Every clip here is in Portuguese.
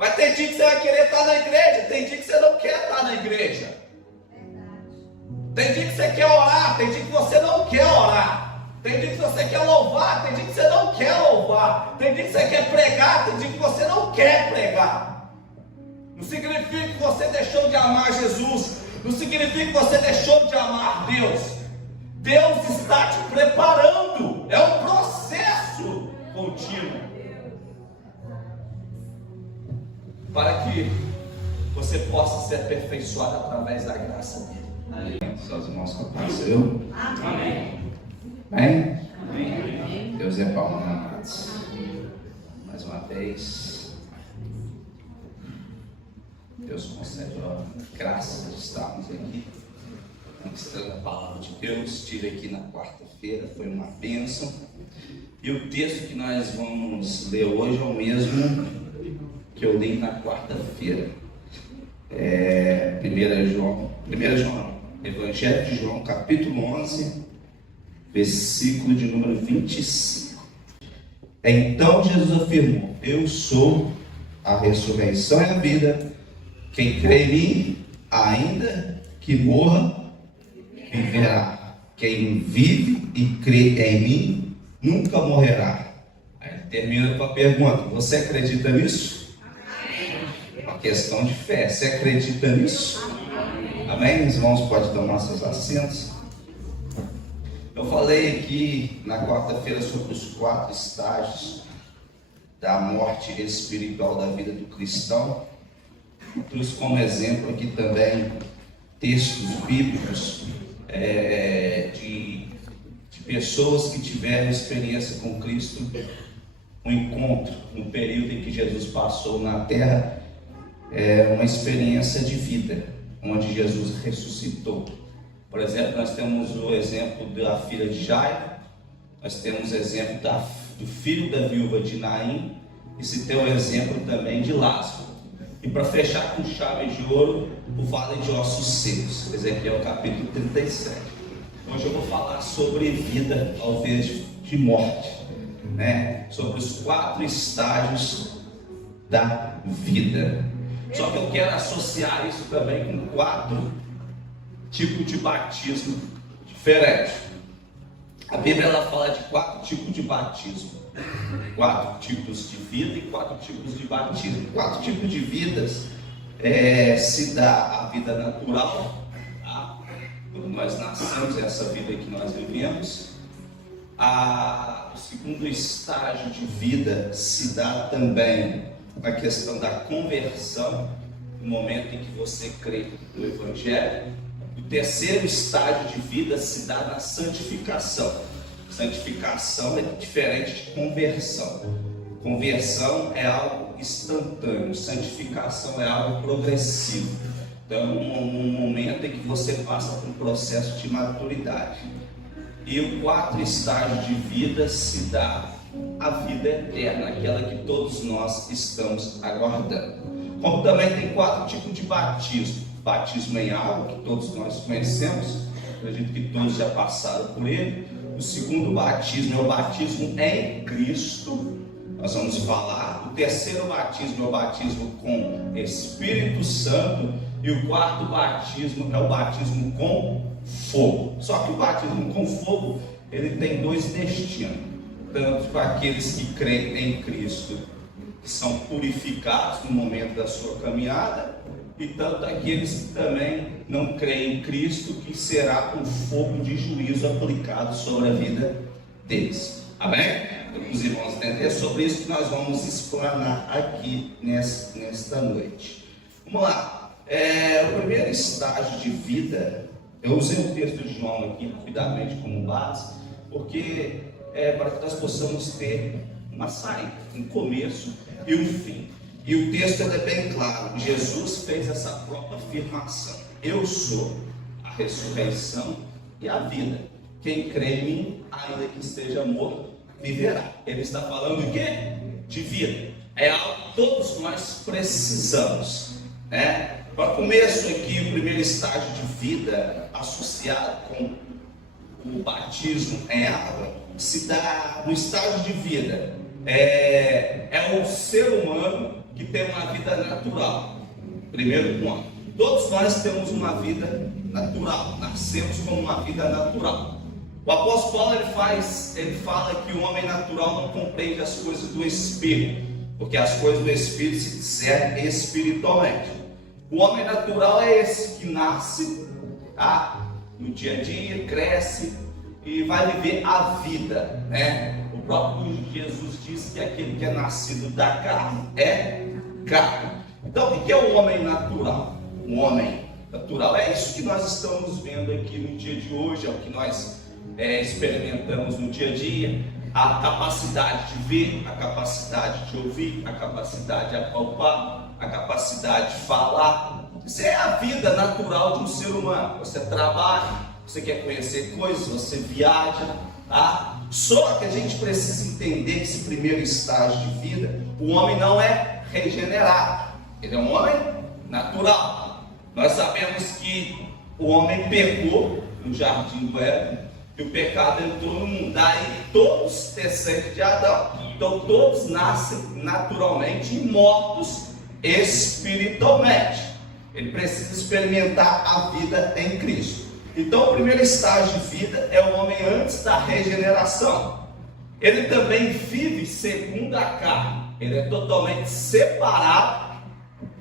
Vai ter dia que você vai querer estar na igreja, tem dia que você não quer estar na igreja. Tem dia que você quer orar, tem dia que você não quer orar. Tem dia que você quer louvar, tem dia que você não quer louvar. Tem dia que você quer pregar, tem dia que você não quer pregar. Não significa que você deixou de amar Jesus. Não significa que você deixou de amar Deus. Deus está te preparando. É um processo contínuo para que você possa ser aperfeiçoado através da graça dele. Seus irmãos compartilham. Amém. Amém? Amém. Deus é bom, amados. Mais uma vez, Deus concede a graça de estarmos aqui, ministrando a palavra de Deus. Estive aqui na quarta-feira, foi uma bênção. E o texto que nós vamos ler hoje é o mesmo que eu li na quarta-feira. 1 João, Evangelho de João, capítulo 11, versículo de número 25. Então Jesus afirmou: eu sou a ressurreição e a vida. Quem crê em mim, ainda que morra, viverá. Quem vive e crê em mim, nunca morrerá. Aí termina com a pergunta: você acredita nisso? Uma questão de fé. Você acredita nisso? Amém? Os irmãos podem tomar seus assentos. Eu falei aqui na quarta-feira sobre os 4 estágios da morte espiritual da vida do cristão. Trouxe como exemplo aqui também textos bíblicos de pessoas que tiveram experiência com Cristo, um encontro no período em que Jesus passou na terra, uma experiência de vida, onde Jesus ressuscitou. Por exemplo, nós temos o exemplo da filha de Jairo, nós temos o exemplo do filho da viúva de Naim, e se tem o exemplo também de Lázaro. E para fechar com chave de ouro, o vale de ossos secos, Ezequiel capítulo 37. Hoje eu vou falar sobre vida ao invés de morte, né? Sobre os 4 estágios da vida. Só que eu quero associar isso também com 4 tipos de batismo diferentes. A Bíblia ela fala de 4 tipos de batismo, 4 tipos de vida e 4 tipos de batismo. 4 tipos de vidas se dá a vida natural, tá? Quando nós nascemos, essa vida que nós vivemos. O segundo estágio de vida se dá também a questão da conversão, no momento em que você crê no Evangelho. O terceiro estágio de vida se dá na santificação. Santificação é diferente de conversão. Conversão é algo instantâneo, santificação é algo progressivo. Então, um momento em que você passa por um processo de maturidade. E o 4º estágio de vida se dá a vida eterna, aquela que todos nós estamos aguardando. Como também tem 4 tipos de batismo. Batismo em água, que todos nós conhecemos, acredito que todos já passaram por ele. O segundo batismo é o batismo em Cristo, nós vamos falar. O terceiro batismo é o batismo com Espírito Santo. E o 4º batismo é o batismo com fogo. Só que o batismo com fogo, ele tem 2 destinos. Tanto para aqueles que creem em Cristo, que são purificados no momento da sua caminhada, e tanto aqueles que também não creem em Cristo, que será com fogo de juízo aplicado sobre a vida deles. Amém? Então, os irmãos entender sobre isso que nós vamos explanar aqui nesta noite. Vamos lá. O primeiro estágio de vida, eu usei o texto de João aqui rapidamente como base, porque para que nós possamos ter uma saída, um começo e um fim. E o texto é bem claro. Jesus fez essa própria afirmação: eu sou a ressurreição e a vida. Quem crê em mim, ainda que esteja morto, viverá. Ele está falando de quê? De vida. É algo que todos nós precisamos, né? Para começo aqui, o primeiro estágio de vida associado com o batismo em água se dá no estágio de vida. É o ser humano que tem uma vida natural. Primeiro ponto. Todos nós temos uma vida natural. Nascemos com uma vida natural. O apóstolo Paulo ele fala que o homem natural não compreende as coisas do Espírito, porque as coisas do Espírito se discernem espiritualmente. O homem natural é esse que nasce no dia a dia, cresce e vai viver a vida, né? O próprio Jesus diz que aquele que é nascido da carne é carne. Então, o que é o homem natural? O homem natural é isso que nós estamos vendo aqui no dia de hoje, é o que nós experimentamos no dia a dia. A capacidade de ver, a capacidade de ouvir, a capacidade de apalpar, a capacidade de falar. Isso é a vida natural de um ser humano. Você trabalha, você quer conhecer coisas, você viaja, tá? Só que a gente precisa entender que esse primeiro estágio de vida, o homem não é regenerado, ele é um homem natural. Nós sabemos que o homem pecou no jardim do Éden, que o pecado entrou no mundo, daí todos descendentes de Adão, então todos nascem naturalmente e mortos espiritualmente. Ele precisa experimentar a vida em Cristo. Então o primeiro estágio de vida é o homem antes da regeneração. Ele também vive segundo a carne, ele é totalmente separado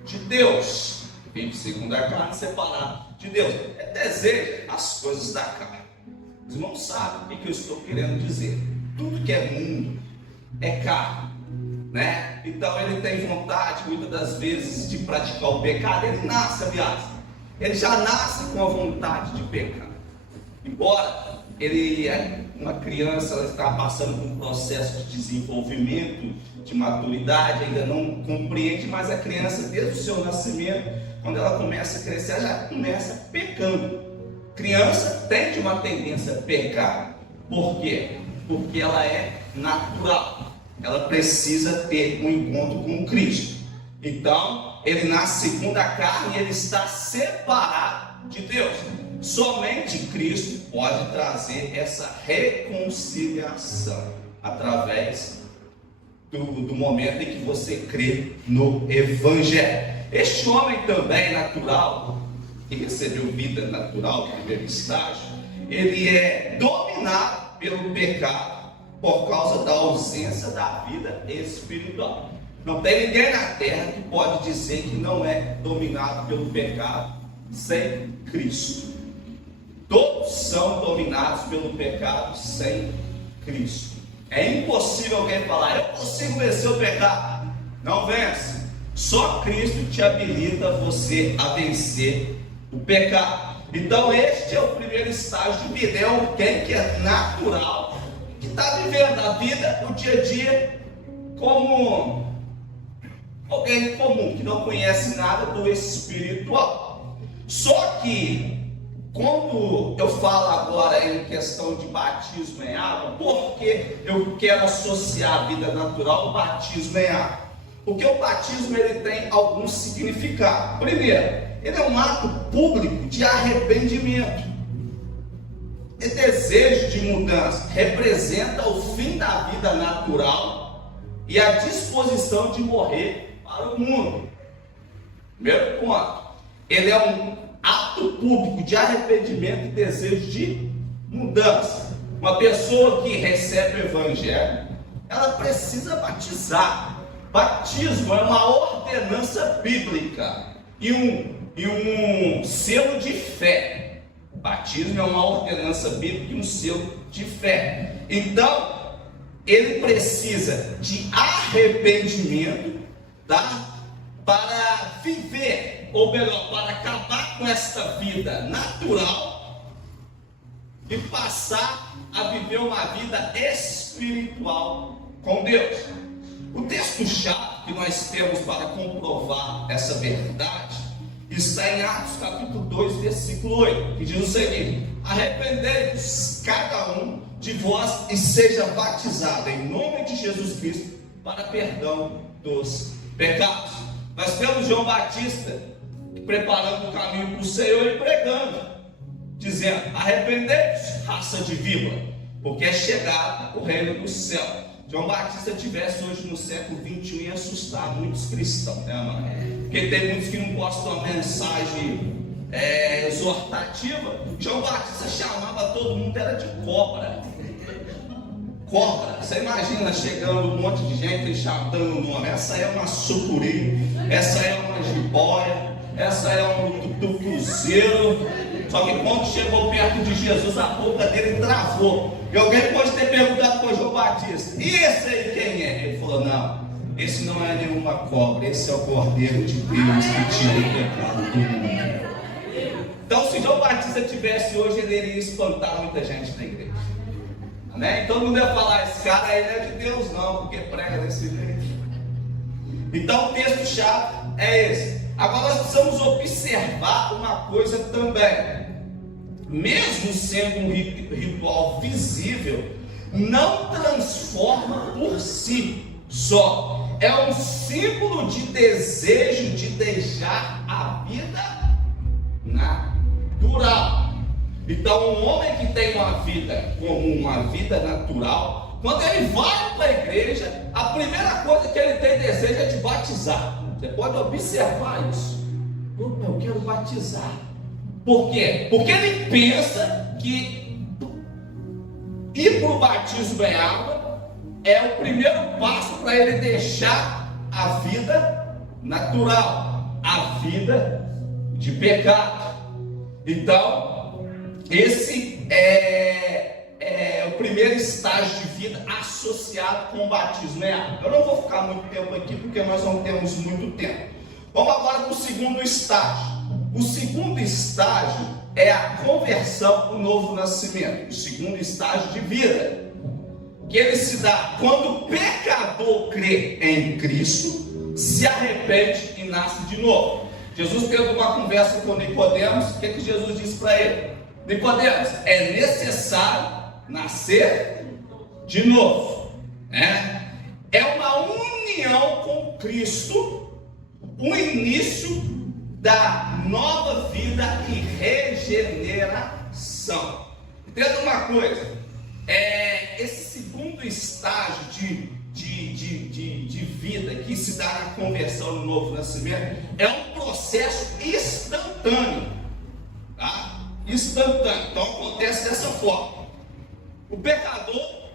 de Deus. Vive segundo a carne, separado de Deus. Ele deseja as coisas da carne. Os irmãos sabem o que eu estou querendo dizer. Tudo que é mundo é carne, né? Então ele tem vontade, muitas das vezes, de praticar o pecado. Ele nasce, aliás, ele já nasce com a vontade de pecar. Embora ele é uma criança, ela está passando por um processo de desenvolvimento, de maturidade, ainda não compreende, mas a criança, desde o seu nascimento, quando ela começa a crescer, ela já começa pecando. Criança tem uma tendência a pecar. Por quê? Porque ela é natural. Ela precisa ter um encontro com Cristo. Então, ele nasce segundo a carne e ele está separado de Deus. Somente Cristo pode trazer essa reconciliação através do momento em que você crê no Evangelho. Este homem também natural, que recebeu vida natural no primeiro estágio, ele é dominado pelo pecado por causa da ausência da vida espiritual. Não tem ninguém na terra que pode dizer que não é dominado pelo pecado sem Cristo. Todos são dominados pelo pecado sem Cristo. É impossível alguém falar, eu consigo vencer o pecado. Não vence. Só Cristo te habilita você a vencer o pecado. Então este é o primeiro estágio de vida. É alguém que é natural, que está vivendo a vida no dia a dia como alguém comum, que não conhece nada do espiritual. Só que quando eu falo agora em questão de batismo em água, porque eu quero associar a vida natural ao batismo em água? Porque o batismo ele tem alguns significados. Primeiro, ele é um ato público de arrependimento e desejo de mudança. Representa o fim da vida natural e a disposição de morrer para o mundo. Primeiro ponto, ele é um ato público de arrependimento e desejo de mudança. Uma pessoa que recebe o Evangelho, ela precisa batizar. Batismo é uma ordenança bíblica e um selo de fé. Batismo é uma ordenança bíblica e um selo de fé. Então, ele precisa de arrependimento, tá? Para viver, ou melhor, para acabar com esta vida natural e passar a viver uma vida espiritual com Deus. O texto-chave que nós temos para comprovar essa verdade está em Atos capítulo 2, versículo 8, que diz o seguinte: arrependei-vos cada um de vós e seja batizado em nome de Jesus Cristo para perdão dos pecados. Nós temos João Batista preparando o caminho para o Senhor e pregando, dizendo: arrependei-vos, raça de víbora, porque é chegado o reino do céu. João Batista tivesse hoje no século XXI, ia assustar muitos cristãos, né, mano? Porque tem muitos que não gostam de uma mensagem exortativa. João Batista chamava todo mundo, era de cobra. Cobra, você imagina chegando um monte de gente dando o nome. Essa é uma sucuri, essa é uma jiboia, essa é um tucuzeiro. Só que quando chegou perto de Jesus, a boca dele travou. E alguém pode ter perguntado para João Batista: e esse aí quem é? Ele falou: não, esse não é nenhuma cobra, esse é o Cordeiro de Deus que tira o pecado do mundo. Então, se João Batista tivesse hoje, ele iria espantar muita gente na igreja, né? Então não deve falar: esse cara aí não é de Deus não, porque prega desse jeito. Então o texto-chave é esse. Agora nós precisamos observar uma coisa também. Mesmo sendo um ritual visível, não transforma por si só. É um símbolo de desejo de deixar a vida natural. Então, um homem que tem uma vida comum, uma vida natural, quando ele vai para a igreja, a primeira coisa que ele tem desejo é de batizar. Você pode observar isso. Eu quero batizar. Por quê? Porque ele pensa que ir para o batismo em água é o primeiro passo para ele deixar a vida natural, a vida de pecado. Então, esse é o primeiro estágio de vida associado com o batismo em água. Eu não vou ficar muito tempo aqui porque nós não temos muito tempo. Vamos agora para o segundo estágio. O segundo estágio é a conversão, o novo nascimento. O segundo estágio de vida, que ele se dá quando o pecador crê em Cristo, se arrepende e nasce de novo. Jesus teve uma conversa com Nicodemos. O que Jesus disse para ele? Nicodemos, é necessário nascer de novo, né? É uma união com Cristo, o início da nova vida e regeneração. Entenda uma coisa, esse segundo estágio de vida que se dá na conversão no novo nascimento é um processo instantâneo, tá? Instantâneo. Então acontece dessa forma. O pecador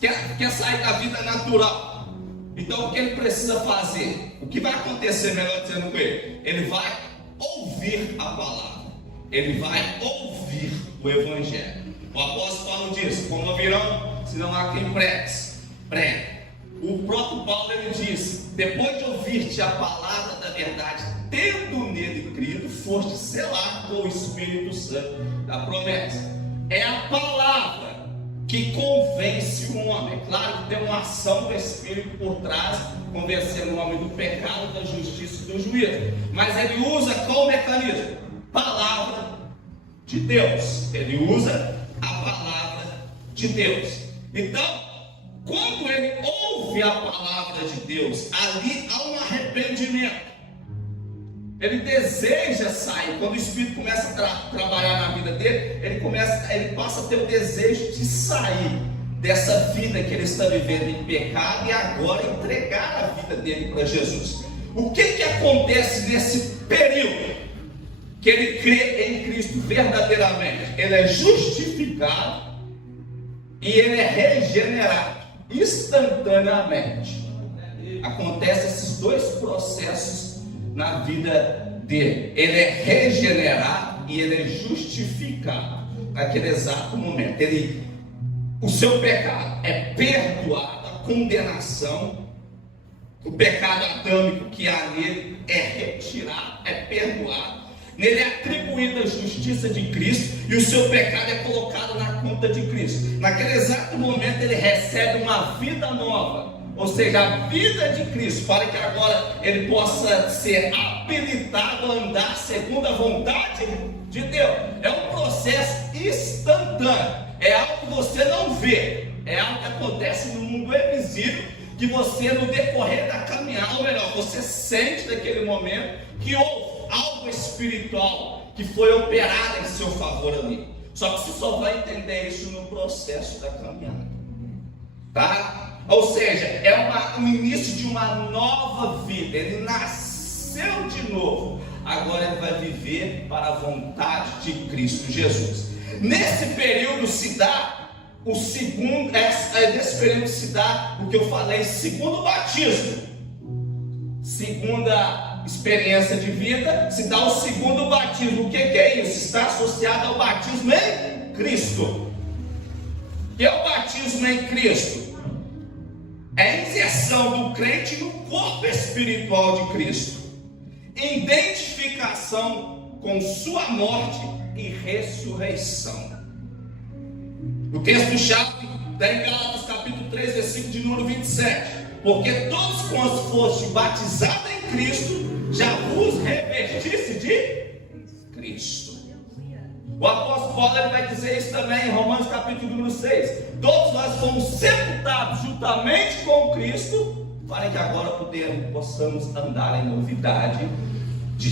quer sair da vida natural. Então o que ele precisa fazer? O que vai acontecer, melhor dizendo com ele? Ele vai ouvir a palavra. Ele vai ouvir o evangelho. O apóstolo Paulo diz: como ouvirão, se não há quem pregue. O próprio Paulo, ele diz: depois de ouvir-te a palavra da verdade, tendo nele crido, foste selado com o Espírito Santo da promessa. É a palavra que convence o homem. Claro que tem uma ação do Espírito por trás, convencendo o homem do pecado, da justiça e do juízo. Mas ele usa qual mecanismo? Palavra de Deus. Ele usa a palavra de Deus. Então, quando ele ouve a palavra de Deus, ali há um arrependimento. Ele deseja sair. Quando o Espírito começa a trabalhar na vida dele, ele passa a ter o desejo de sair dessa vida que ele está vivendo em pecado e agora entregar a vida dele para Jesus. O que acontece nesse período que ele crê em Cristo verdadeiramente? Ele é justificado e ele é regenerado instantaneamente. Acontecem esses dois processos na vida dele. Ele é regenerado e ele é justificado naquele exato momento. O seu pecado é perdoado, a condenação, o pecado adâmico que há nele é retirado, é perdoado. Nele é atribuída a justiça de Cristo e o seu pecado é colocado na conta de Cristo. Naquele exato momento ele recebe uma vida nova, ou seja, a vida de Cristo, para que agora ele possa ser habilitado a andar segundo a vontade de Deus. É um processo instantâneo, é algo que você não vê, é algo que acontece no mundo invisível, que você no decorrer da caminhada, ou melhor, você sente naquele momento que houve algo espiritual que foi operado em seu favor ali. Só que você só vai entender isso no processo da caminhada, tá? Ou seja, é o início de uma nova vida. Ele nasceu de novo. Agora ele vai viver para a vontade de Cristo Jesus. Nesse período se dá o segundo, nesse período se dá o que eu falei, segundo batismo. Segunda experiência de vida, se dá o segundo batismo. O que é isso? Está associado ao batismo em Cristo. O que é o batismo em Cristo? É a inserção do crente no corpo espiritual de Cristo, identificação com sua morte e ressurreição. O texto-chave está em Gálatas capítulo 3, versículo de número 27. Porque todos quantos foste batizados em Cristo, já vos revestisse de Cristo. O apóstolo Paulo ele vai dizer isso também em Romanos capítulo número 6. Todos nós fomos sepultados juntamente com Cristo, para que agora possamos andar em novidade de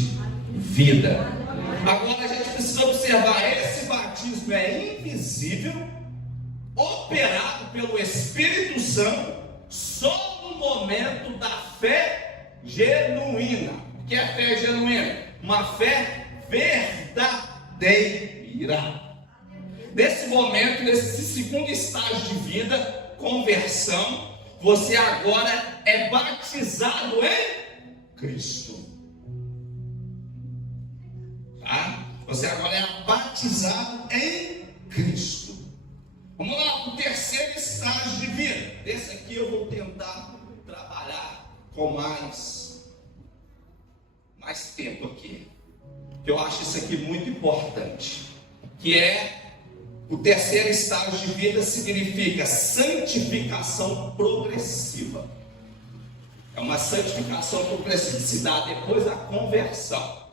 vida. Agora a gente precisa observar, esse batismo é invisível, operado pelo Espírito Santo, só no momento da fé genuína. O que é fé genuína? Uma fé verdadeira. Nesse momento, nesse segundo estágio de vida, conversão, você agora é batizado em Cristo. Tá? Você agora é batizado em Cristo. Vamos lá para o terceiro estágio de vida. Esse aqui eu vou tentar trabalhar com mais tempo aqui. Eu acho isso aqui muito importante. Que é o terceiro estágio de vida, significa santificação progressiva. É uma santificação progressiva, se dá depois da conversão.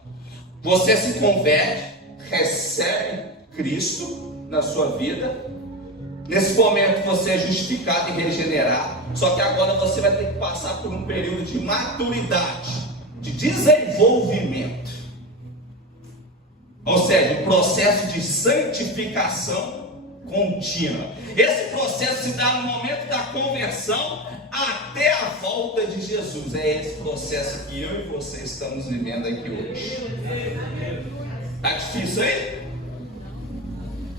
Você se converte, recebe Cristo na sua vida. Nesse momento você é justificado e regenerado. Só que agora você vai ter que passar por um período de maturidade, de desenvolvimento. Ou seja, um processo de santificação contínua. Esse processo se dá no momento da conversão até a volta de Jesus. É esse processo que eu e você estamos vivendo aqui hoje. Está difícil aí?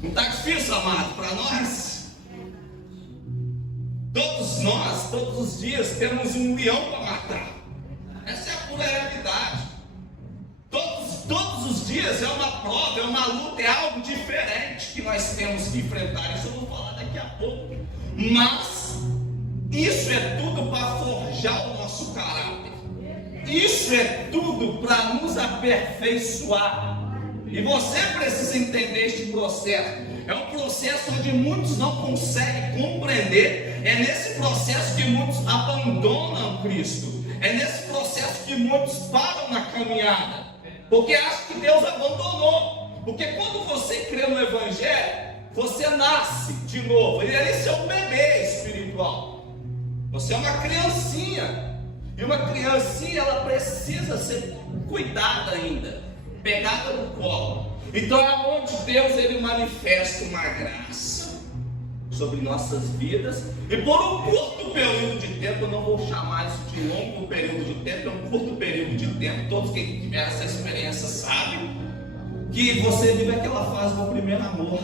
Não está difícil, amado, para nós? Todos nós, todos os dias, temos um leão para matar. Essa é a pura realidade. Todos os dias é uma prova, é uma luta, é algo diferente que nós temos que enfrentar. Isso eu vou falar daqui a pouco. Mas isso é tudo para forjar o nosso caráter. Isso é tudo para nos aperfeiçoar. E você precisa entender este processo. É um processo onde muitos não conseguem compreender. É nesse processo que muitos abandonam Cristo. É nesse processo que muitos param na caminhada. Porque acham que Deus abandonou. Porque quando você crê no Evangelho, você nasce de novo. Ele é seu bebê espiritual. Você é uma criancinha. E uma criancinha, ela precisa ser cuidada ainda, pegada no colo. Então é onde Deus ele manifesta uma graça sobre nossas vidas. E por um curto período de tempo, eu não vou chamar isso de longo período de tempo, é um curto período de tempo. Todos que tiveram essa experiência sabem que você vive aquela fase do primeiro amor.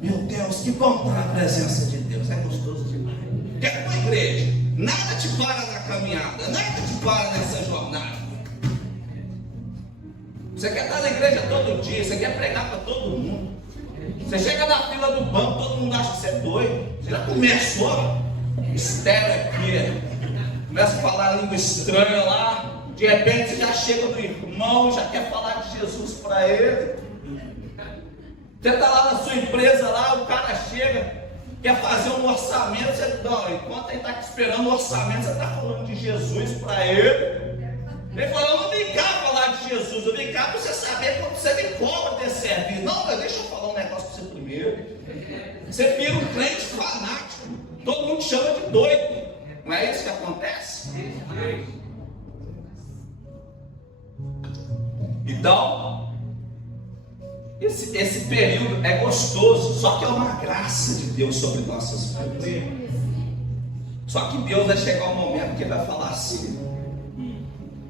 Meu Deus, que bom estar na presença de Deus, é gostoso demais. Quer uma igreja, nada te para na caminhada, nada te para nessa jornada. Você quer estar na igreja todo dia, você quer pregar para todo mundo. Você chega na fila do banco, todo mundo acha que você é doido. Você já começou mistério aqui, começa a falar língua estranha lá. De repente você já chega no irmão, já quer falar de Jesus para ele. Você está lá na sua empresa, lá, o cara chega, quer fazer um orçamento. Você, não, enquanto ele está esperando o orçamento, você está falando de Jesus para ele. Ele falou: eu não vim cá falar de Jesus, eu vim cá para você saber quando você me cobra desse serviço. Não, mas deixa eu falar um negócio para você primeiro. Você vira um crente fanático, todo mundo chama de doido. Não é isso que acontece? Então, esse período é gostoso, só que é uma graça de Deus sobre nossas vidas. Só que Deus vai chegar um momento que Ele vai falar assim: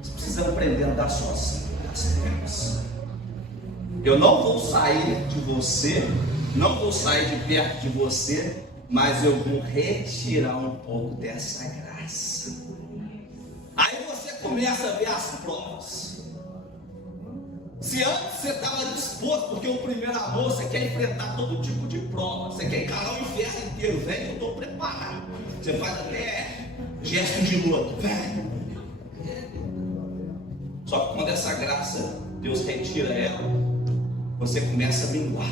você precisa aprender a andar sozinho das terras. Eu não vou sair de você, não vou sair de perto de você, mas eu vou retirar um pouco dessa graça. Aí você começa a ver as provas. Se antes você estava disposto, porque o primeiro amor você quer enfrentar todo tipo de prova, você quer encarar o inferno inteiro, vem, eu estou preparado. Você faz até gesto de luta, vem. Só que quando essa graça, Deus retira ela, você começa a minguar.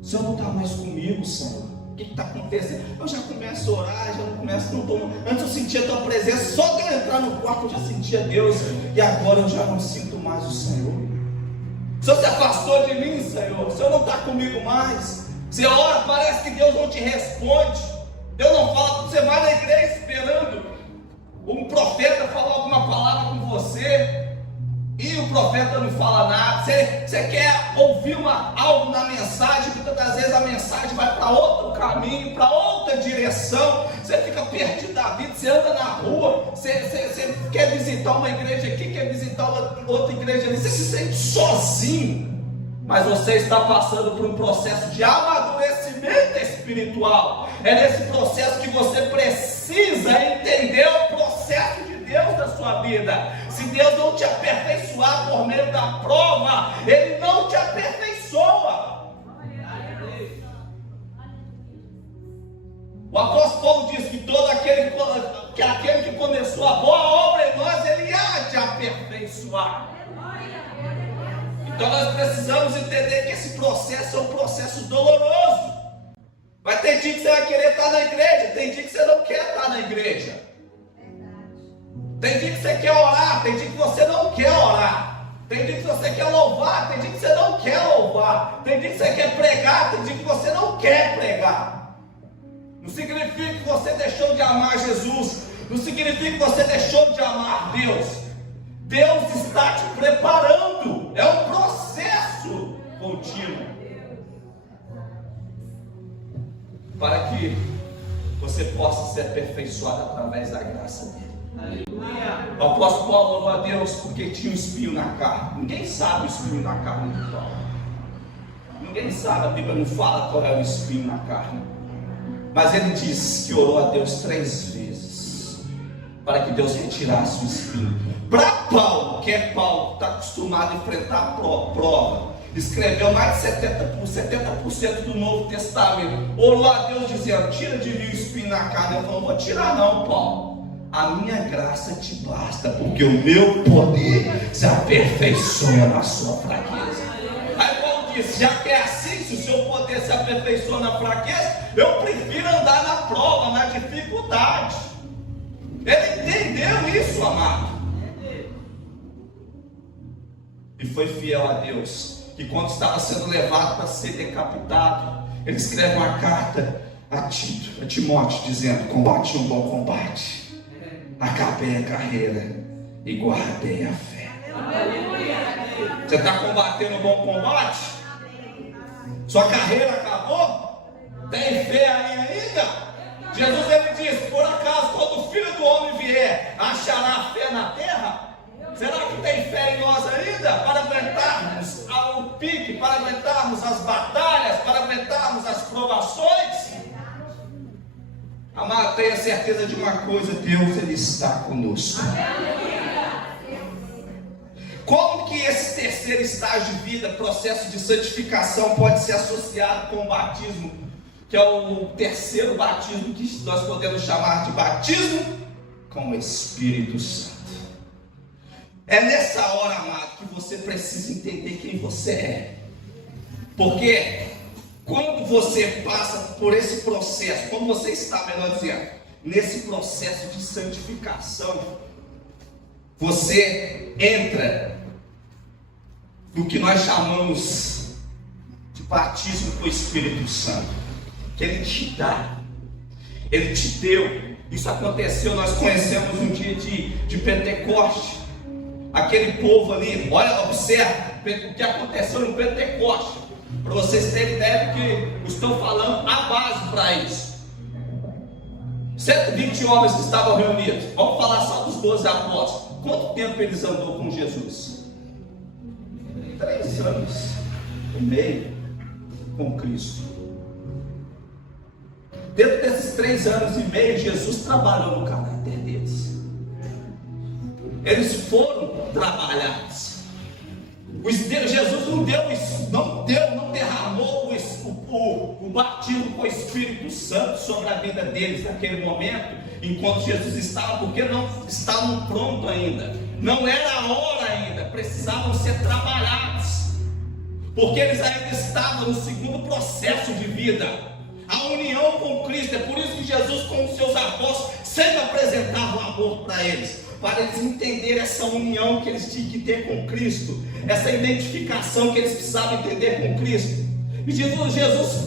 O Senhor não está mais comigo, Senhor. O que está acontecendo? Eu já começo a orar, já não começo, não estou. Antes eu sentia a tua presença, só de eu entrar no quarto eu já sentia Deus, e agora eu já não sinto mais o Senhor. O Senhor se afastou de mim, Senhor. O Senhor não está comigo mais. Você ora, parece que Deus não te responde. Deus não fala com você mais na igreja, esperando um profeta falar alguma palavra com você. E o profeta não fala nada. Você quer ouvir algo na mensagem, muitas das vezes a mensagem vai para outro caminho, para outra direção. Você fica perdido da vida, você anda na rua, você quer visitar uma igreja aqui, quer visitar outra igreja ali, você se sente sozinho. Mas você está passando por um processo de amadurecimento espiritual. É nesse processo que você precisa entender o processo de Deus da sua vida. Se Deus não te aperfeiçoar por meio da prova, Ele não te aperfeiçoa. O apóstolo Paulo diz que todo aquele que começou a boa obra em nós, Ele há de aperfeiçoar. Então nós precisamos entender que esse processo é um processo doloroso. Vai ter dia que você vai querer estar na igreja, tem dia que você não quer estar na igreja. Tem dia que você quer orar, tem dia que você não quer orar. Tem dia que você quer louvar, tem dia que você não quer louvar. Tem dia que você quer pregar, tem dia que você não quer pregar. Não significa que você deixou de amar Jesus, não significa que você deixou de amar Deus. Deus está te preparando, é um processo contínuo para que você possa ser aperfeiçoado através da graça dele. Aleluia. O apóstolo Paulo louvou a Deus porque tinha um espinho na carne. Ninguém sabe o espinho na carne de Paulo. Ninguém sabe, a Bíblia não fala qual é o espinho na carne. Mas ele diz que orou a Deus 3 vezes para que Deus retirasse o espinho. Para Paulo, que é Paulo, que está acostumado a enfrentar a prova, escreveu mais de 70% do Novo Testamento, orou a Deus dizendo: tira de mim o espinho na carne. Ele falou: não vou tirar não, Paulo, a minha graça te basta, porque o meu poder se aperfeiçoa na sua fraqueza. Aí Paulo disse: já que é assim, se o seu poder se aperfeiçoa na fraqueza, eu prefiro andar na prova, na dificuldade. Ele entendeu isso, amado, e foi fiel a Deus, que quando estava sendo levado para ser decapitado, ele escreve uma carta a Timóteo, dizendo: combate um bom combate, acabei a carreira e guardei a fé. Você está combatendo um bom combate? Sua carreira acabou? Tem fé aí ainda? Jesus, ele disse: por acaso quando o Filho do Homem vier, achará fé na terra? Será que tem fé em nós ainda para aguentarmos o pique, para aguentarmos as batalhas, para aguentarmos as provações? Amado, tenha certeza de uma coisa: Deus, Ele está conosco. Como que esse terceiro estágio de vida, processo de santificação, pode ser associado com o batismo, que é o terceiro batismo que nós podemos chamar de batismo com o Espírito Santo? É nessa hora, amado, que você precisa entender quem você é. Porque quando você passa por esse processo, quando você está, melhor dizendo, nesse processo de santificação, você entra no que nós chamamos de batismo com o Espírito Santo, que Ele te dá, Ele te deu. Isso aconteceu, nós conhecemos um dia de Pentecoste. Aquele povo ali, olha, observa o que aconteceu no Pentecoste, para vocês terem ideia do que estou falando, a base para isso. 120 homens que estavam reunidos. Vamos falar só dos 12 apóstolos. Quanto tempo eles andou com Jesus? 3 anos e meio com Cristo. Dentro desses 3 anos e meio, Jesus trabalhou no caráter deles. Eles foram trabalhados. Jesus não derramou o batismo com o Espírito Santo sobre a vida deles naquele momento, enquanto Jesus estava, porque não estavam prontos ainda, não era a hora ainda, precisavam ser trabalhados, porque eles ainda estavam no segundo processo de vida, a união com Cristo. É por isso que Jesus, com os seus apóstolos, sempre apresentava o amor para eles entenderem essa união que eles tinham que ter com Cristo, essa identificação que eles precisavam entender com Cristo. E Jesus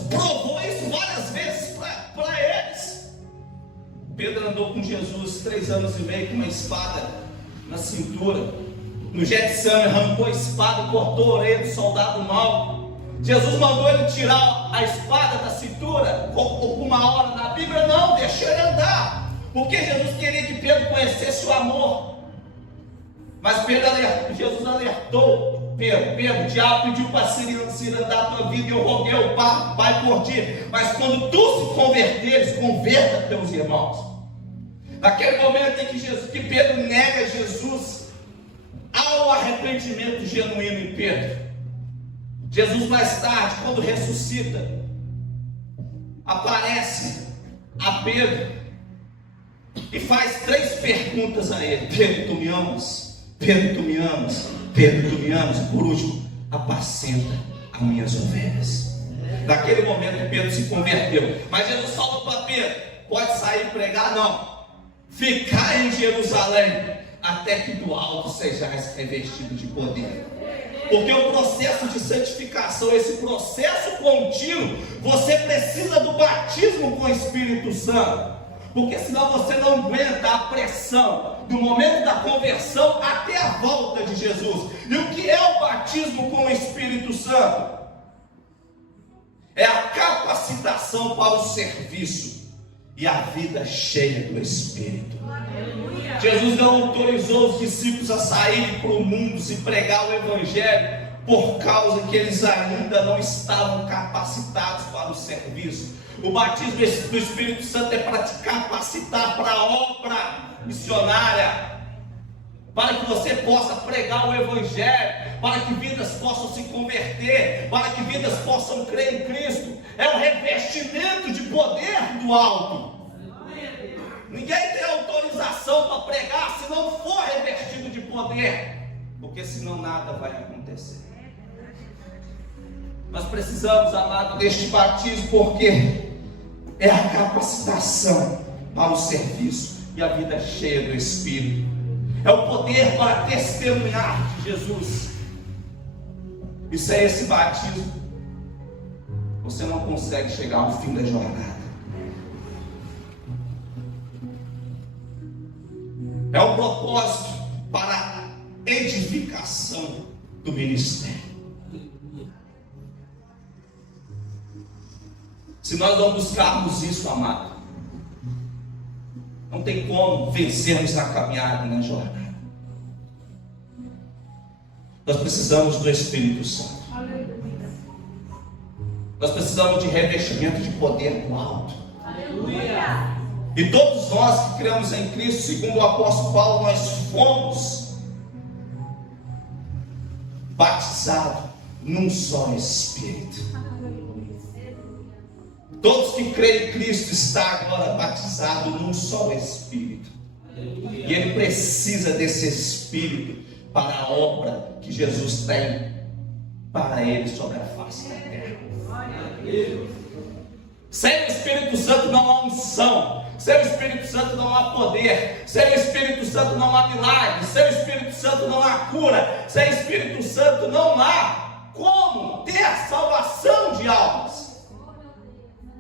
provou isso várias vezes para eles. Pedro andou com Jesus 3 anos e meio com uma espada na cintura. No Getsemane, arrancou a espada e cortou a orelha do soldado mau. Jesus mandou ele tirar a espada da cintura por uma hora. Na Bíblia não, deixou ele andar, porque Jesus queria que Pedro conhecesse o amor. Mas Jesus alertou Pedro, o diabo pediu para cirandar a tua vida, e eu roguei ao Pai por ti. Mas quando tu se converteres, converta teus irmãos. Naquele momento em que Pedro nega Jesus, há um arrependimento genuíno em Pedro. Jesus, mais tarde, quando ressuscita, aparece a Pedro e faz 3 perguntas a ele: Pedro, tu me amas? Pedro, tu me amas? Pedro, tu me amas? E por último, apacenta as minhas ovelhas. Naquele momento Pedro se converteu. Mas Jesus falou para Pedro: pode sair e pregar? Não. Ficar em Jerusalém até que do alto sejais revestido de poder. Porque o processo de santificação, esse processo contínuo, você precisa do batismo com o Espírito Santo. Porque senão você não aguenta a pressão do momento da conversão até a volta de Jesus. E o que é o batismo com o Espírito Santo? É a capacitação para o serviço e a vida cheia do Espírito. Jesus não autorizou os discípulos a saírem para o mundo e pregar o Evangelho por causa que eles ainda não estavam capacitados para o serviço. O batismo do Espírito Santo é para te capacitar para a obra missionária, para que você possa pregar o Evangelho, para que vidas possam se converter, para que vidas possam crer em Cristo. É um revestimento de poder do alto. Ninguém tem autorização para pregar se não for revestido de poder, porque senão nada vai acontecer. Nós precisamos, amado, deste batismo, porque é a capacitação para o serviço e a vida cheia do Espírito. É o poder para testemunhar de Jesus. Isso é esse batismo. Você não consegue chegar ao fim da jornada. É um propósito para a edificação do ministério. Se nós não buscarmos isso, amado, não tem como vencermos na caminhada e na jornada. Nós precisamos do Espírito Santo. Nós precisamos de revestimento de poder do alto. Aleluia. E todos nós que cremos em Cristo, segundo o apóstolo Paulo, nós fomos batizados num só Espírito. Todos que creem em Cristo estão agora batizados num só Espírito. E ele precisa desse Espírito para a obra que Jesus tem para ele sobre a face da terra. Sem o Espírito Santo não há unção. Sem o Espírito Santo não há poder. Sem o Espírito Santo não há milagre. Sem o Espírito Santo não há cura. Sem o Espírito Santo não há como ter salvação de almas.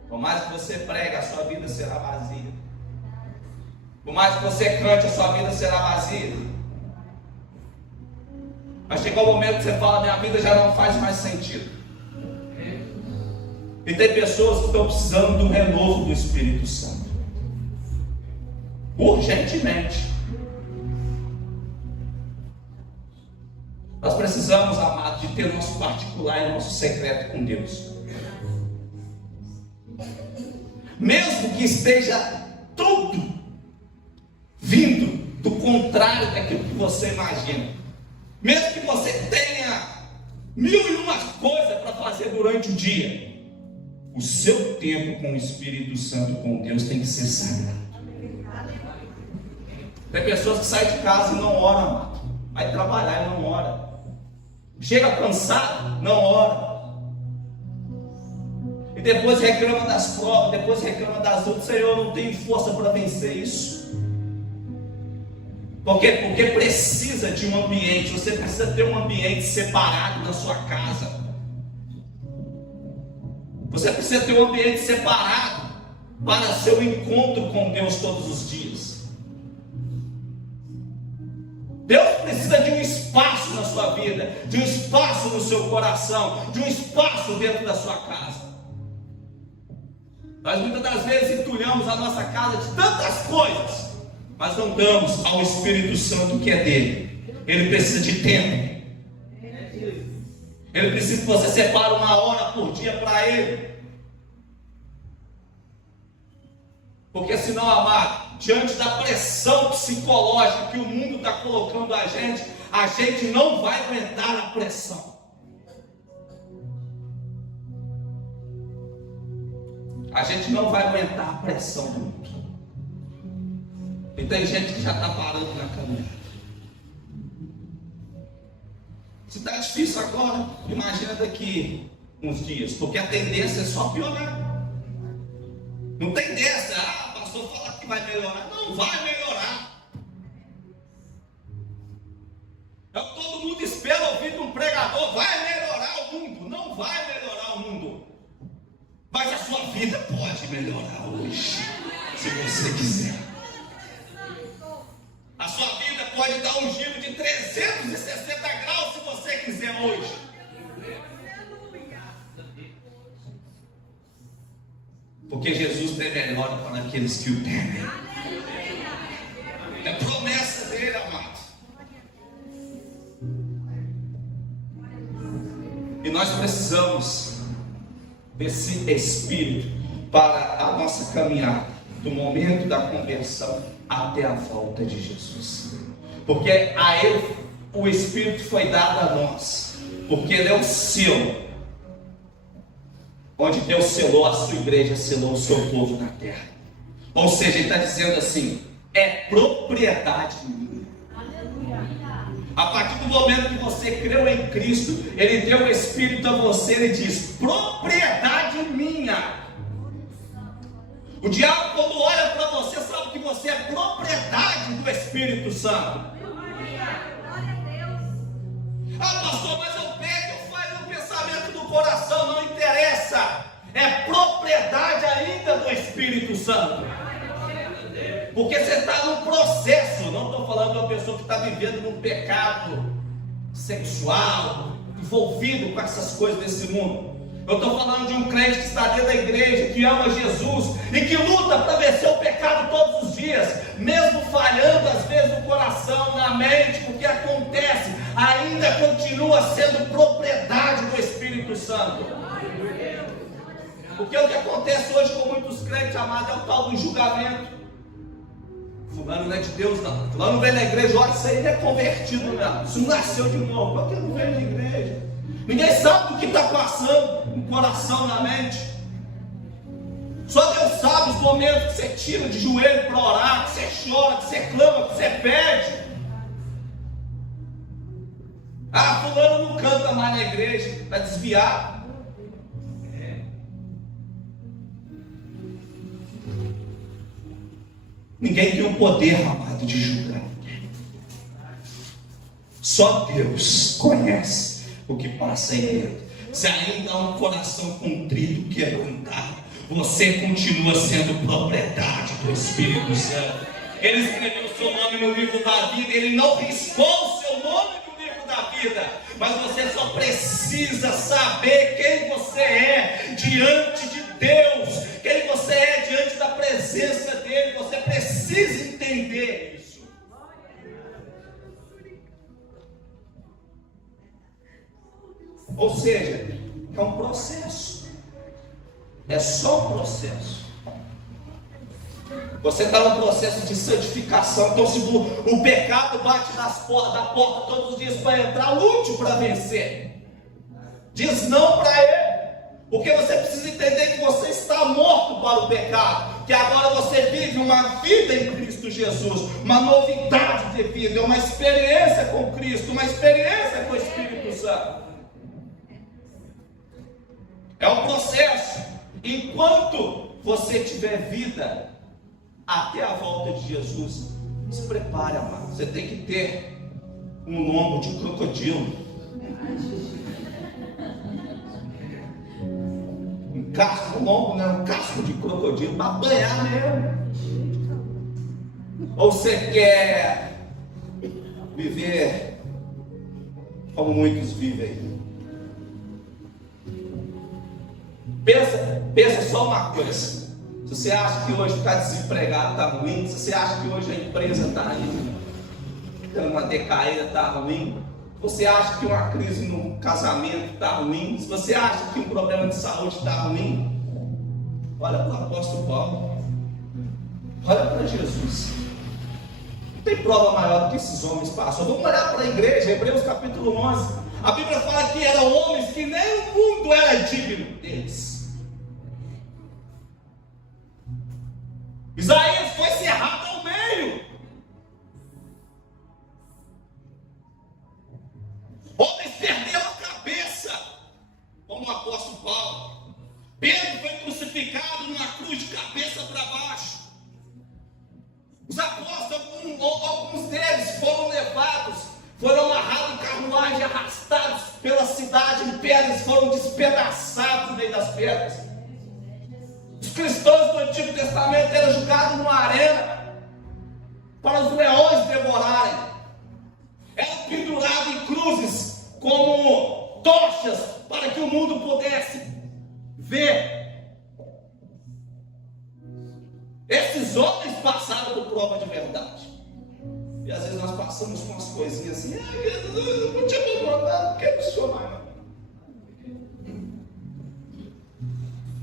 Por mais que você pregue, a sua vida será vazia. Por mais que você cante, a sua vida será vazia. Mas chegou o momento que você fala: minha vida já não faz mais sentido. E tem pessoas que estão precisando de um renovo do Espírito Santo. urgentemente. Nós precisamos, amados, de ter nosso particular e nosso secreto com Deus. Mesmo que esteja tudo vindo do contrário daquilo que você imagina, mesmo que você tenha 1001 coisas para fazer durante o dia, o seu tempo com o Espírito Santo, com Deus, tem que ser sagrado. Tem pessoas que saem de casa e não oram, amado. Vai trabalhar e não ora. Chega cansado, não ora. E depois reclama das provas, depois reclama das outras. Senhor, eu não tenho força para vencer isso. Por quê? Porque precisa de um ambiente. Você precisa ter um ambiente separado na sua casa. Você precisa ter um ambiente separado para seu encontro com Deus todos os dias. Deus precisa de um espaço na sua vida, de um espaço no seu coração, de um espaço dentro da sua casa. Nós muitas das vezes entulhamos a nossa casa de tantas coisas, mas não damos ao Espírito Santo que é dele. Ele precisa de tempo. Ele precisa que você separe 1 hora por dia para ele. Porque senão, amado, diante da pressão psicológica que o mundo está colocando a gente não vai aguentar a pressão. A gente não vai aguentar a pressão do mundo. E tem gente que já está parando na caminhada. Se está difícil agora, imagina daqui uns dias, porque a tendência é só piorar. Não tem dessa, o pastor fala que vai melhorar. Não vai melhorar. Todo mundo espera ouvir de um pregador, vai melhorar o mundo. Não vai melhorar o mundo. Mas a sua vida pode melhorar hoje, se você quiser. A sua vida pode dar um giro de 360 graus se você quiser hoje. Porque Jesus tem melhor para aqueles que o temem. É promessa dele, amado. E nós precisamos desse Espírito para a nossa caminhada, do momento da conversão até a volta de Jesus. Porque a Ele o Espírito foi dado a nós, porque Ele é o selo. Onde Deus selou a sua igreja, selou o seu povo na terra. Ou seja, Ele está dizendo assim: é propriedade minha. A partir do momento que você creu em Cristo, Ele deu o Espírito a você, Ele diz: propriedade minha. O diabo, quando olha para você, sabe que você é propriedade do Espírito Santo. Pastor, mas eu pego, eu faço no pensamento do coração, não interessa. É propriedade ainda do Espírito Santo. Porque você está num processo. Não estou falando de uma pessoa que está vivendo num pecado sexual, envolvido com essas coisas desse mundo. Eu estou falando de um crente que está dentro da igreja, que ama Jesus e que luta para vencer o pecado todos os dias, mesmo falhando às vezes no coração, na mente. O que acontece? Ainda continua sendo propriedade do Espírito Santo. Porque o que acontece hoje com muitos crentes, amados, é o tal do julgamento. Fulano não é de Deus, não. Fulano vem na igreja, olha, isso aí é convertido mesmo. Isso não nasceu de novo. Por que não vem na igreja? Ninguém sabe o que está passando no coração, na mente. Só Deus sabe os momentos que você tira de joelho para orar, que você chora, que você clama, que você pede. Fulano não canta mais na igreja, está desviado. Ninguém tem o poder, amado, de julgar. Só Deus conhece o que passa aí dentro. Se ainda há um coração contrito, quebrantado, você continua sendo propriedade do Espírito Santo. Ele escreveu o seu nome no livro da vida. Ele não riscou o seu nome no livro da vida. Mas você só precisa saber quem você é diante de Deus, quem você é diante da presença dEle. Você precisa entender entender isso. Ou seja, é um processo. É só um processo. Você está no processo de santificação. Então, se o pecado bate da porta todos os dias para entrar, lute para vencer. Diz não para ele. Porque você precisa entender que você está morto para o pecado. Que agora você vive uma vida em Cristo Jesus. Uma novidade de vida. Uma experiência com Cristo. Uma experiência com o Espírito Santo. É um processo. Enquanto você tiver vida até a volta de Jesus, se prepare, amado. Você tem que ter um lombo de crocodilo, um casco, um lombo, né? Um casco de crocodilo para banhar mesmo. Ou você quer viver como muitos vivem? Pensa só uma coisa. Se você acha que hoje ficar desempregado está ruim, se você acha que hoje a empresa está tendo uma decaída, está ruim, se você acha que uma crise no casamento está ruim, se você acha que um problema de saúde está ruim, olha para o apóstolo Paulo, olha para Jesus. Não tem prova maior do que esses homens passam. Vamos olhar para a igreja, Hebreus capítulo 11. A Bíblia fala que eram homens que nem o mundo era digno deles. Isaías foi cerrado ao meio. Homens perderam a cabeça, como o apóstolo Paulo. Pedro foi crucificado numa cruz de cabeça para baixo. Os apóstolos, alguns deles foram levados, foram amarrados em carruagem, arrastados pela cidade em pedras, foram despedaçados no meio das pedras. Os cristãos do Antigo Testamento eram julgados numa arena para os leões devorarem. Eram pendurados em cruzes como tochas para que o mundo pudesse ver. Esses homens passaram por prova de verdade. E às vezes nós passamos com umas coisinhas assim: eu não te abandonar, não quero missionar, não.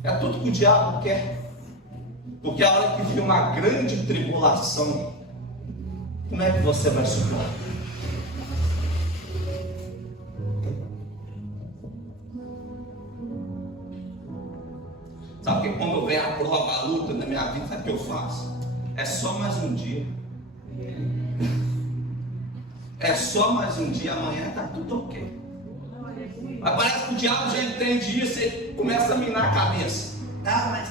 É tudo que o diabo quer. Porque a hora que vir uma grande tribulação, como é que você vai suportar? Sabe que quando vem a prova, a luta na minha vida, sabe o que eu faço? É só mais um dia. É só mais um dia, amanhã está tudo ok. Mas parece que o diabo já entende isso e começa a minar a cabeça. Ah, mas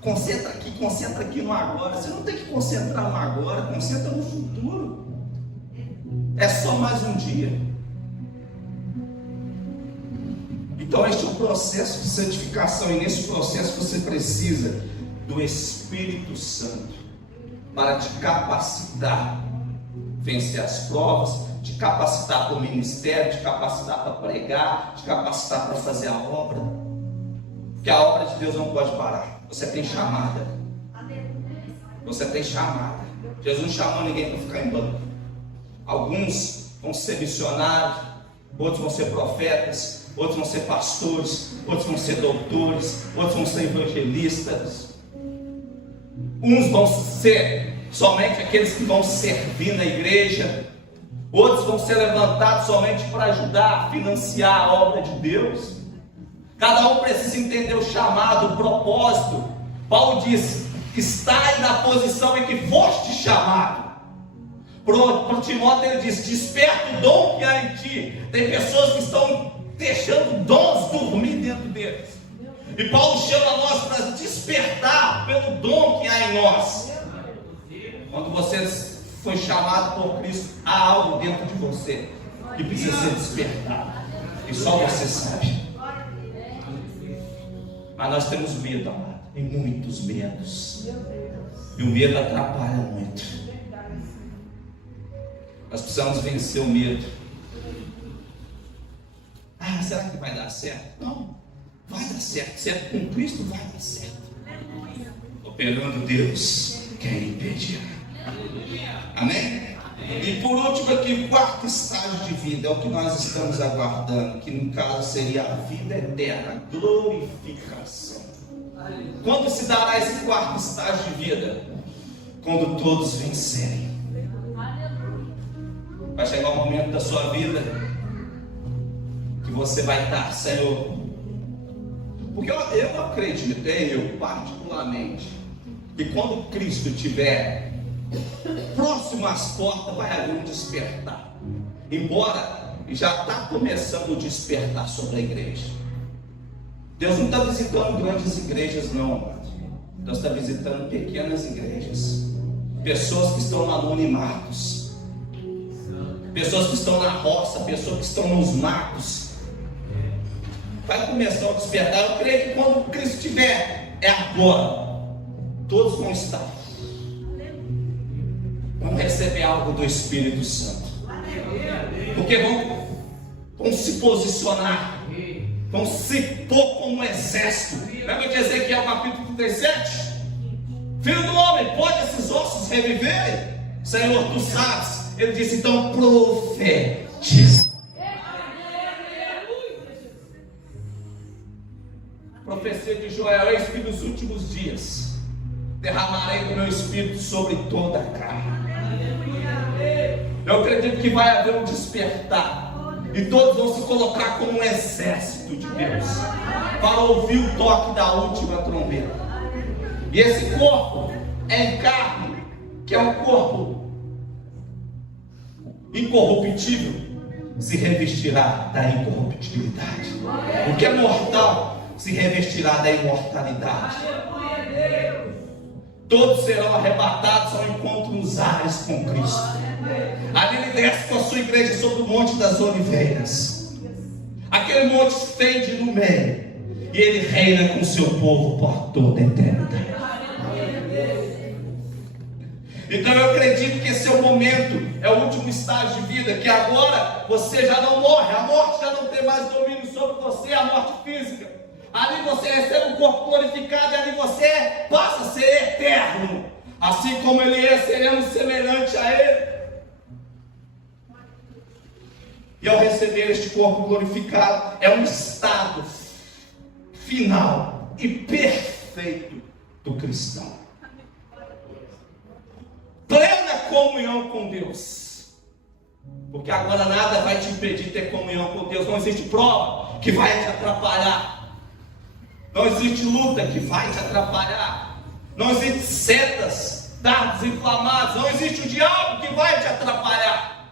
concentra aqui no agora. Você não tem que concentrar no agora, concentra no futuro. É só mais um dia. Então este é um processo de santificação, e nesse processo você precisa do Espírito Santo para te capacitar a vencer as provas, te capacitar para o ministério, te capacitar para pregar, te capacitar para fazer a obra. Porque a obra de Deus não pode parar. Você tem chamada. Você tem chamada. Jesus não chamou ninguém para ficar em banco. Alguns vão ser missionários, outros vão ser profetas, outros vão ser pastores, outros vão ser doutores, outros vão ser evangelistas. Uns vão ser somente aqueles que vão servir na igreja, outros vão ser levantados somente para ajudar a financiar a obra de Deus. Cada um precisa entender o chamado, o propósito. Paulo diz: estai na posição em que foste chamado. Para Timóteo ele diz: desperta o dom que há em ti. Tem pessoas que estão deixando dons dormir dentro deles. E Paulo chama nós para despertar pelo dom que há em nós. Quando você foi chamado por Cristo, há algo dentro de você que precisa ser despertado. E só você sabe. Mas nós temos medo, amado. Tem muitos medos. E o medo atrapalha muito. Nós precisamos vencer o medo. Ah, será que vai dar certo? Não, vai dar certo. Certo com Cristo vai dar certo. Operando Deus, quer impedir. Amém? E por último aqui, o quarto estágio de vida, é o que nós estamos aguardando, que no caso seria a vida eterna, a glorificação. Quando se dará esse quarto estágio de vida? Quando todos vencerem. Vai chegar um momento da sua vida que você vai estar, Senhor. Porque eu acredito, eu particularmente, que quando Cristo estiver próximo às portas, vai haver um despertar. Embora já está começando o despertar sobre a igreja. Deus não está visitando grandes igrejas, não, amado. Deus está visitando pequenas igrejas. Pessoas que estão no anonimatos. Pessoas que estão na roça, pessoas que estão nos matos. Vai começar a despertar. Eu creio que quando Cristo estiver, é agora. Todos vão estar. Vão receber algo do Espírito Santo. Porque vão se posicionar. Vão se pôr como um exército. Lembra de Ezequiel capítulo 37? Filho do homem, pode esses ossos reviverem? Senhor, tu sabes. Ele disse, então profetiza. Profecia de Joel, eis que nos últimos dias derramarei do meu espírito sobre toda a carne. Eu acredito que vai haver um despertar. E todos vão se colocar como um exército de Deus para ouvir o toque da última trombeta. E esse corpo em carne, que é um corpo incorruptível, se revestirá da incorruptibilidade. O que é mortal se revestirá da imortalidade. Todos serão arrebatados ao encontro nos ares com Cristo. Ali ele desce com a sua igreja sobre o Monte das Oliveiras. Aquele monte se estende no meio. E ele reina com o seu povo por toda a eternidade. Então eu acredito que esse é o momento, é o último estágio de vida, que agora você já não morre, a morte já não tem mais domínio sobre você, a morte física. Ali você recebe um corpo glorificado e ali você passa a ser eterno. Assim como ele é, seremos semelhantes a ele. E ao receber este corpo glorificado, é um estado final e perfeito do cristão. Plena comunhão com Deus. Porque agora nada vai te impedir de ter comunhão com Deus. Não existe prova que vai te atrapalhar. Não existe luta que vai te atrapalhar. Não existe setas, dardos inflamados. Não existe o diabo que vai te atrapalhar.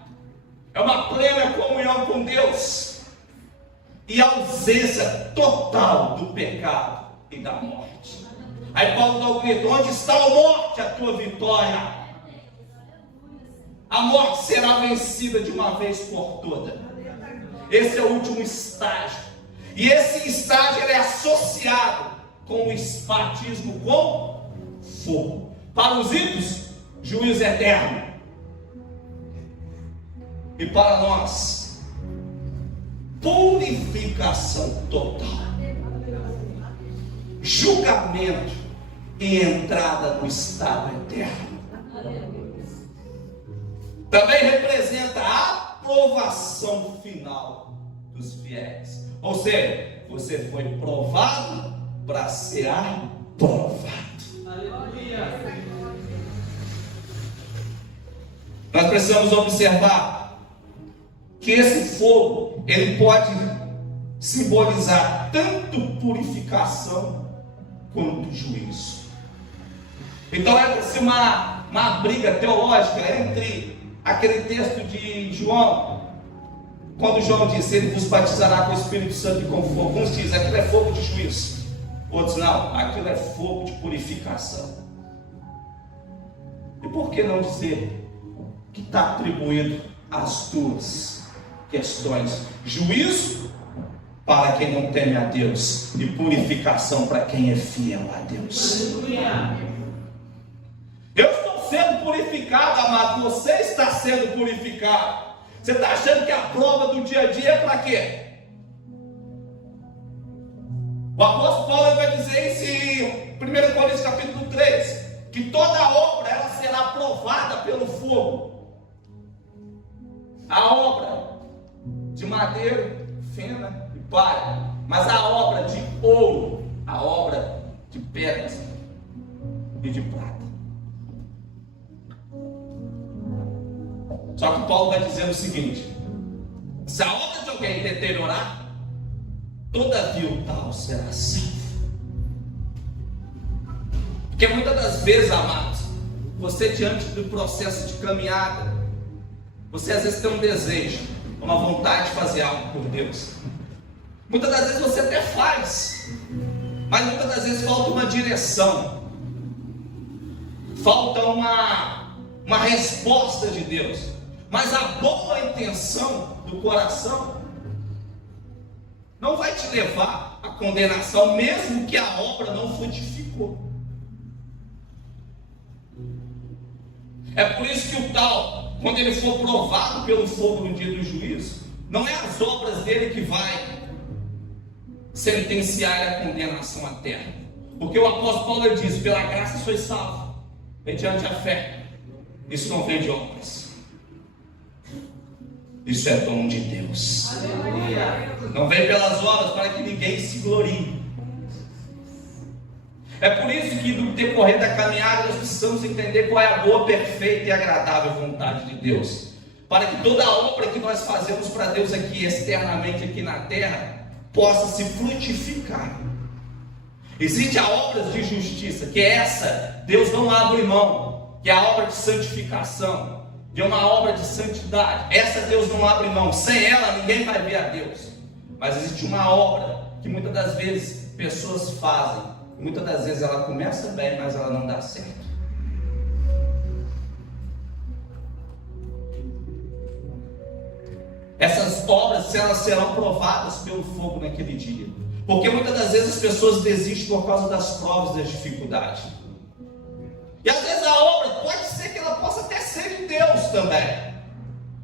É uma plena comunhão com Deus. E ausência total do pecado e da morte. Aí Paulo dá o grito, onde está a morte, a tua vitória? A morte será vencida de uma vez por todas. Esse é o último estágio. E esse estágio ele é associado com o batismo com fogo. Para os ímpios, juízo eterno. E para nós, purificação total. Julgamento e entrada no estado eterno. Também representa a aprovação final dos fiéis. Ou seja, você foi provado para ser aprovado. Aleluia. Nós precisamos observar que esse fogo, ele pode simbolizar tanto purificação quanto juízo. Então é uma briga teológica entre aquele texto de João, quando João disse, ele vos batizará com o Espírito Santo e com fogo. Uns dizem, aquilo é fogo de juízo. Outros, não, aquilo é fogo de purificação. E por que não dizer que está atribuído às duas questões? Juízo para quem não teme a Deus e purificação para quem é fiel a Deus. Eu estou sendo purificado, amado. Você está sendo purificado. Você está achando que a prova do dia a dia é para quê? O apóstolo Paulo vai dizer isso em 1 Coríntios capítulo 3. que toda obra ela será provada pelo fogo. A obra de madeira, fena e palha, mas a obra de ouro, a obra de pedras e de prata. Só que Paulo vai dizer o seguinte: se a obra de alguém deteriorar, todavia o tal será salvo. Porque muitas das vezes, amados, você diante do processo de caminhada, você às vezes tem um desejo, uma vontade de fazer algo por Deus. Muitas das vezes você até faz, mas muitas das vezes falta uma direção, falta uma resposta de Deus. Mas a boa intenção do coração não vai te levar à condenação, mesmo que a obra não frutificou. É por isso que o tal, quando ele for provado pelo fogo no dia do juízo, não é as obras dele que vai sentenciar a condenação à terra. Porque o apóstolo Paulo diz: pela graça sois salvos, mediante a fé. Isso não vem de obras. Isso é dom de Deus. Aleluia. Não vem pelas obras para que ninguém se glorie. É por isso que no decorrer da caminhada nós precisamos entender qual é a boa, perfeita e agradável vontade de Deus, para que toda a obra que nós fazemos para Deus aqui externamente aqui na terra possa se frutificar. Existe a obra de justiça, que é essa Deus não abre mão, que é a obra de santificação, de uma obra de santidade. Essa Deus não abre mão, sem ela ninguém vai ver a Deus. Mas existe uma obra que muitas das vezes pessoas fazem, muitas das vezes ela começa bem, mas ela não dá certo. Essas obras elas serão provadas pelo fogo naquele dia, porque muitas das vezes as pessoas desistem por causa das provas, das dificuldades. E às vezes a obra pode ser que ela possa até ser de Deus também,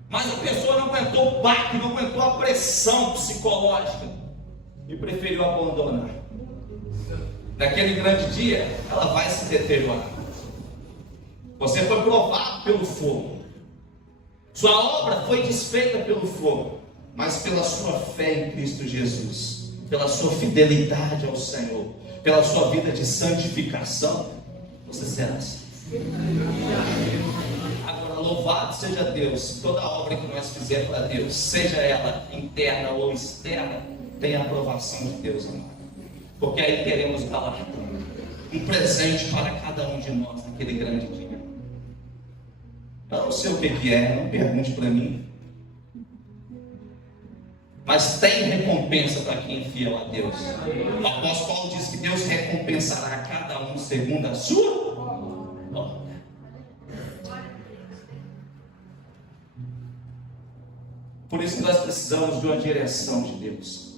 mas a pessoa não aguentou o baque, não aguentou a pressão psicológica e preferiu abandonar. Naquele grande dia ela vai se deteriorar. Você foi provado pelo fogo, sua obra foi desfeita pelo fogo, mas pela sua fé em Cristo Jesus, pela sua fidelidade ao Senhor, pela sua vida de santificação, você será assim. Agora, louvado seja Deus, toda obra que nós fizermos para Deus, seja ela interna ou externa, tem a aprovação de Deus, amado. Porque aí teremos galardão, um presente para cada um de nós naquele grande dia. Eu não sei o que é, não pergunte para mim, mas tem recompensa para quem é fiel a Deus. O apóstolo Paulo diz que Deus recompensará a cada um segundo a sua obra. Por isso que nós precisamos de uma direção de Deus.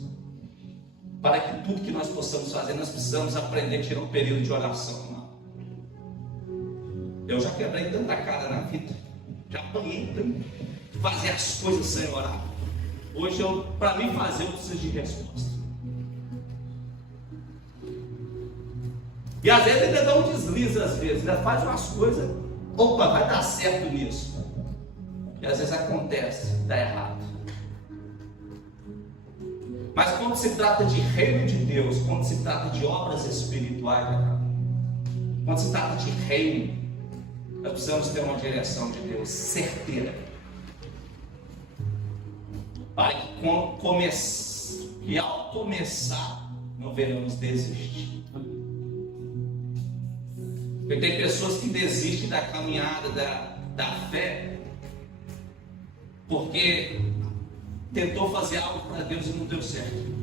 Para que tudo que nós possamos fazer, nós precisamos aprender a tirar um período de oração. Eu já quebrei tanta cara na vida, já apanhei tanto, fazer as coisas sem orar. Hoje, para mim fazer, eu preciso de resposta. E às vezes ainda dá um deslize, às vezes, ainda faz umas coisas, opa, vai dar certo nisso. E às vezes acontece, dá errado. Mas quando se trata de reino de Deus, quando se trata de obras espirituais, quando se trata de reino, nós precisamos ter uma direção de Deus certeira, para que ao começar não venhamos desistir. Porque tem pessoas que desistem da caminhada da fé porque tentou fazer algo para Deus e não deu certo.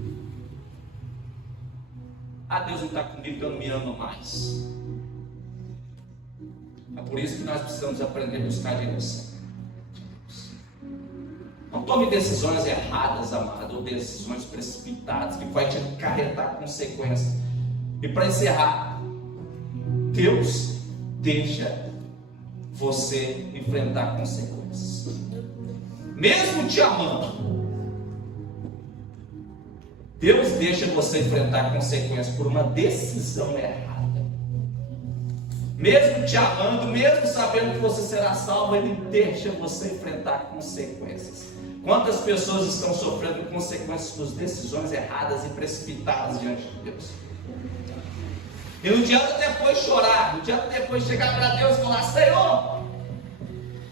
Deus não está comigo, então não me ama mais. É por isso que nós precisamos aprender a buscar a direção. Não tome decisões erradas, amado, ou decisões precipitadas, que vai te acarretar consequências. E para encerrar, Deus deixa você enfrentar consequências. Mesmo te amando, Deus deixa você enfrentar consequências por uma decisão errada. Mesmo te amando, mesmo sabendo que você será salvo, Ele deixa você enfrentar consequências. Quantas pessoas estão sofrendo consequências das decisões erradas e precipitadas diante de Deus? E não adianta depois chorar, não adianta depois chegar para Deus e falar: Senhor,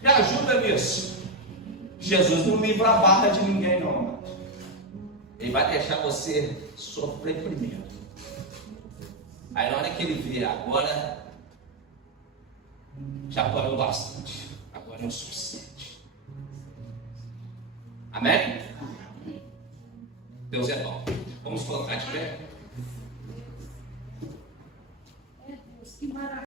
me ajuda nisso. Jesus não livra a barra de ninguém, não, amado. Ele vai deixar você sofrer primeiro. Aí na hora que ele vê, agora já parou bastante, agora é o suficiente. Amém? Deus é bom. Vamos colocar de pé.